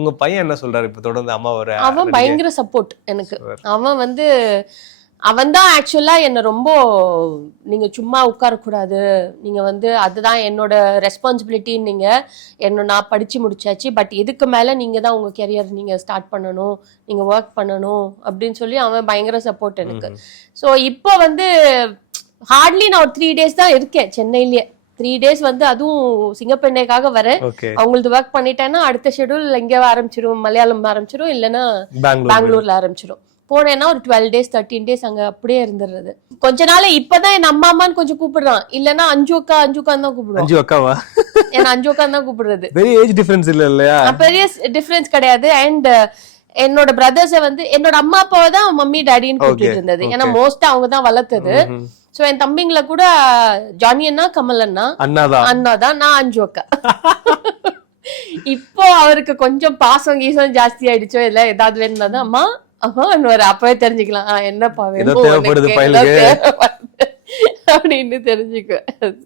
உங்க பையன் என்ன சொல்றாரு இப்ப தொடர்ந்து அம்மாவோட? அவன் பயங்கர சப்போர்ட் எனக்கு. அவன் தான் ஆக்சுவலா என்ன ரொம்ப, நீங்க சும்மா உட்காரக்கூடாது, நீங்க அதுதான் என்னோட ரெஸ்பான்சிபிலிட்டி, நீங்க நான் படிச்சு முடிச்சாச்சு, பட் இதுக்கு மேல நீங்க தான் உங்க கெரியர் நீங்க ஸ்டார்ட் பண்ணணும், நீங்க ஒர்க் பண்ணணும் அப்படின்னு சொல்லி அவன் பயங்கர சப்போர்ட் எனக்கு. ஸோ இப்போ ஹார்ட்லி நான் ஒரு 3 days தான் இருக்கேன் சென்னையிலேயே. 3 days அதுவும் சிங்கப்பெண்ணைக்காக வரேன். அவங்களுக்கு ஒர்க் பண்ணிட்டேன்னா அடுத்த ஷெடியூல் எங்க ஆரம்பிச்சிடும், மலையாளம் ஆரம்பிச்சிடும், இல்லைன்னா பெங்களூர்ல ஆரம்பிச்சிடும். போனேன்னா ஒரு 12 days 13 days அங்க அப்படியே இருந்துடுறது. கொஞ்ச நாள் இப்பதான் என் அம்மா அம்மான்னு கொஞ்சம் கூப்பிடுறான், இல்லன்னா அஞ்சு அக்கான்னு தான் கூப்பிடுவான். அஞ்சு அக்காவா? ஏன்னா அஞ்சு அக்கான்னு தான் கூப்பிடுறது. பெரிய ஏஜ் டிஃபரன்ஸ் இல்லையா? பெரிய டிஃபரன்ஸ் கிடையாது. அண்ட் என்னோட பிரதர்ஸ என்னோட அம்மா அப்பாவை தான் மம்மி டாடின்னு கூப்பிட்டு இருந்தது. ஏன்னா மோஸ்டா அவங்க தான் வளர்த்தது. சோ என் தம்பிங்களை கூட ஜானி அண்ணா, கமல் அண்ணா, அண்ணாதான், நான் அஞ்சு அக்கா. இப்போ அவருக்கு கொஞ்சம் பாசம் கீசம் ஜாஸ்தி ஆயிடுச்சோ, இல்ல ஏதாவது வேணும்னா அம்மா அப்பவே தெரிஞ்சுக்கலாம் என்னப்பா வேணும் அப்படின்னு தெரிஞ்சுக்குவேன்.